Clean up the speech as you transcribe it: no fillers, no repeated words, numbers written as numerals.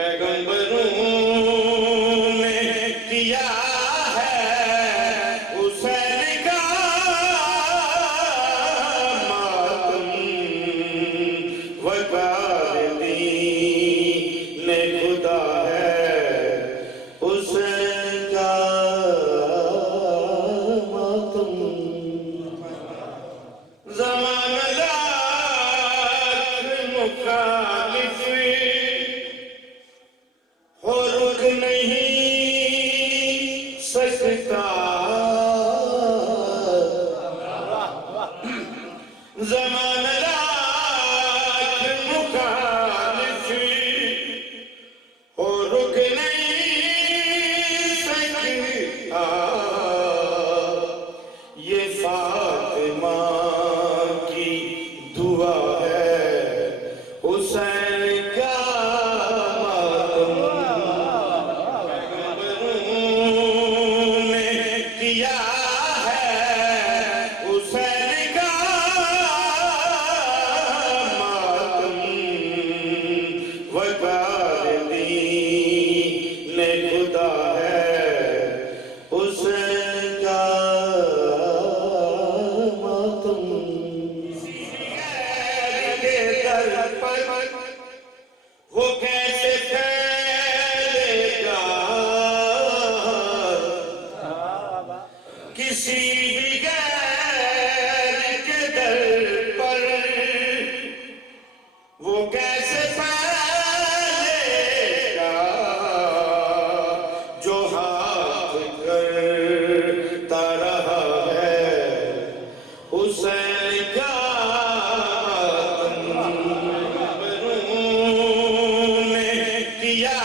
پیغمبروں نے کیا ہے حسین کا ماتم، وقار دین خدا ہے حسین کا ماتم۔ زمانہ لاکھ مخالف ہو رک نہیں سکتا، زمانہ لاکھ مخالف ہو رک نہیں سکتا، یہ فاطمہ کی دعا ہے حسین کا ماتم۔ پیغمبروں نے کیا ہے حسین کا ماتم، وقار دین خدا ہے حسین کا ماتم۔ کے در پر وہ کیسے پھیلے گا، کسی بھی غیر کے در پر وہ کیسے پھیلے گا، جو ہاتھ کرتا رہا ہے حسین کا ماتم۔ پیغمبروں نے کیا